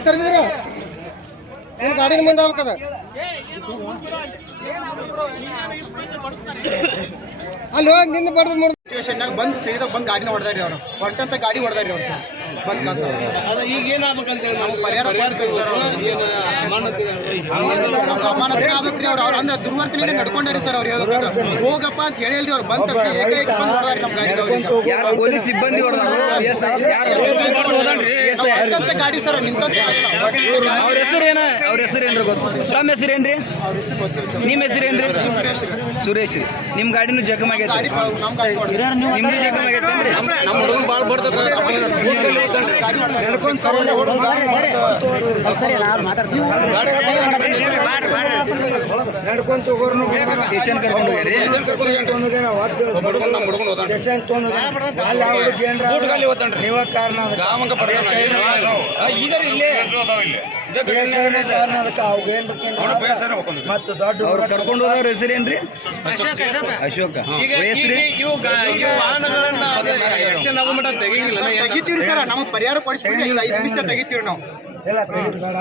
ಗಾಡಿ ಕರೆದಿದ್ರು ನಿನ್ ಗಾಡಿನ ಮುಂದೆ ಹೋಗ್ತದ ಅಲ್ಲಿ ನಿಂದ ಬಡ್ದು ಬಂದು ಸೀದಾ ಬಂದು ಗಾಡಿನ ಹೊಡೆದಾರಿ ಅವ್ರು. ಹೊಂಟಂತ ಗಾಡಿ ಹೊಡೆದಾರಿ ಅವ್ರು ಸರ್. ಕಾಸ ಅದ ಈಗ ಏನಾಗ್ಬೇಕಂತ ಹೇಳಿ ನಮ್ಗೆ ಪರಿಹಾರ ಕೊಡಿಸ್ಬೇಕು ಸರ್ ಅವ್ರು ನಮ್ಗೆ ಅಮಾನತ್ ಆಗ್ಬೇಕ್ರಿ ಅವ್ರು ಅವ್ರು ಅಂದ್ರೆ ದುರ್ವರ್ತನೆ ನಡ್ಕೊಂಡಾರಿ ಸರ್ ಅವ್ರು ಹೋಗಪ್ಪ ಅಂತ ಹೇಳಿಲ್ರಿ ಅವ್ರು ಬಂದ ತಕ್ಷಣ ಏಕೈಕ ಬಂದು ಹೊಡೆದಾರಿ ನಮ್ಮ ಗಾಡಿ ಯಾರು ಪೊಲೀಸ್ ಸಿಬ್ಬಂದಿ ಹೊಡೆದ್ರು ಗಾಡಿ ಸರ್ ಅವ್ರ ಹೆಸರು ಏನ ಅವ್ರ ಹೆಸರು ಏನ್ರಿ ಗೊತ್ತು ತಮ್ಮ ಹೆಸರು ಏನ್ರಿ ಸರ್ ನಿಮ್ಮ ಹೆಸರು ಏನ್ರಿ ಸುರೇಶ್ ರೀ. ಸುರೇಶ್ ರೀ ನಿಮ್ಮ ಗಾಡಿನೂ ಜಖಮ್ ಆಗೈತೆ. ನಿಮ್ದು ಜಖಮ್ ಆಗೈತೆ ನಮ್ಮ ಭಾಳ ಬರ್ತದೆ. ನಡ್ಕೊಂತ ಹೋಗೋರ್ನು ಪೇಷಂಟ್ ತೊಗೊಂಡು ಅಲ್ಲಿ ಆ ಹುಡುಗ ಏನ್ರ ನೀವ ಕಾರಣ ಈಗ ಇಲ್ಲೇ ಕಾರಣ ಅದಕ್ಕೆ ಅವಾಗ ಏನ್ರ ಮತ್ತು ದೊಡ್ಡ ಅವ್ರು ಕರ್ಕೊಂಡು ಹೋದವ್ರ ಹೆಸರು ಏನ್ರಿ ಅಶೋಕ ಆಕ್ಷನ್ ಆಗೋ ಮಟ್ಟ ತೆಗಿಂಗಿಲ್ಲ ತೆಗಿತೀವಿ ಸರ್ ನಮಗೆ ಪರಿಹಾರ ಕೊಡಿಸ್ಬಿಡಿ ಐದು ಐದು ನಿಮಿಷ ತೆಗಿತೀವಿ ನಾವು. ಎಲ್ಲ ತೆಗೆದು ಬೇಡ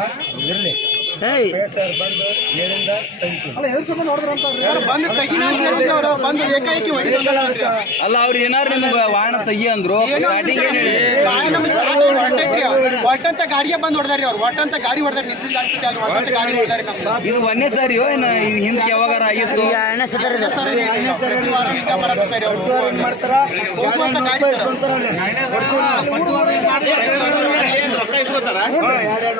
ಇರ್ಲಿ. ಪೇಸರ್ ಬಂದು ಏಳಿಂದ ತೆಗಿತೀವಿ ಅಲ್ಲ ಎಲ್ಲಿ ಸಂಬಂಧ ಹೊಡೆದ್ರ ಅಂತ ಬಂದು ತೆಗಿನ ಅಂತ ಹೇಳಿದ್ರಿ ಅವರು ಬಂದು ಏಕಾಏಕಿ ಹೊಡಿದ್ರು ಅಲ್ಲ ಅವ್ರು ಏನಾರು ನಿಮ್ಗೆ ವಾಹನ ತೆಗಿ ಅಂದ್ರು ಸ್ಟಾರ್ಟಿಂಗ್ ಏನು ಹೇಳಿ ಹೊಟ್ಟಂತ ಗಾಡಿಗೆ ಬಂದ್ ಹೊಡೆದಾರಿ ಅವ್ರು ಒಟ್ಟಂತ ಗಾಡಿ ಹೊಡೆದಾರಿ ನಿಂತಿದ್ದ ಗಾಡಿ ಅಲ್ಲಿ ಹೊಟ್ಟಂತ ಗಾಡಿ ಹೊಡೆದಾರಿ ನಮ್ಗೆ ಇದು ಒಂದೇ ಸಾರಿಯೋ ಏನ ಇದು ಹಿಂದೆ ಯಾವಾಗಾರ ಆಗಿತ್ತು ಸರ್ ಏನ್ ಮಾಡ್ತಾರ ಗಾಡಿ. ಇಸ್ಕೊಂತಾರ ಎರಡ್ ಎರಡ್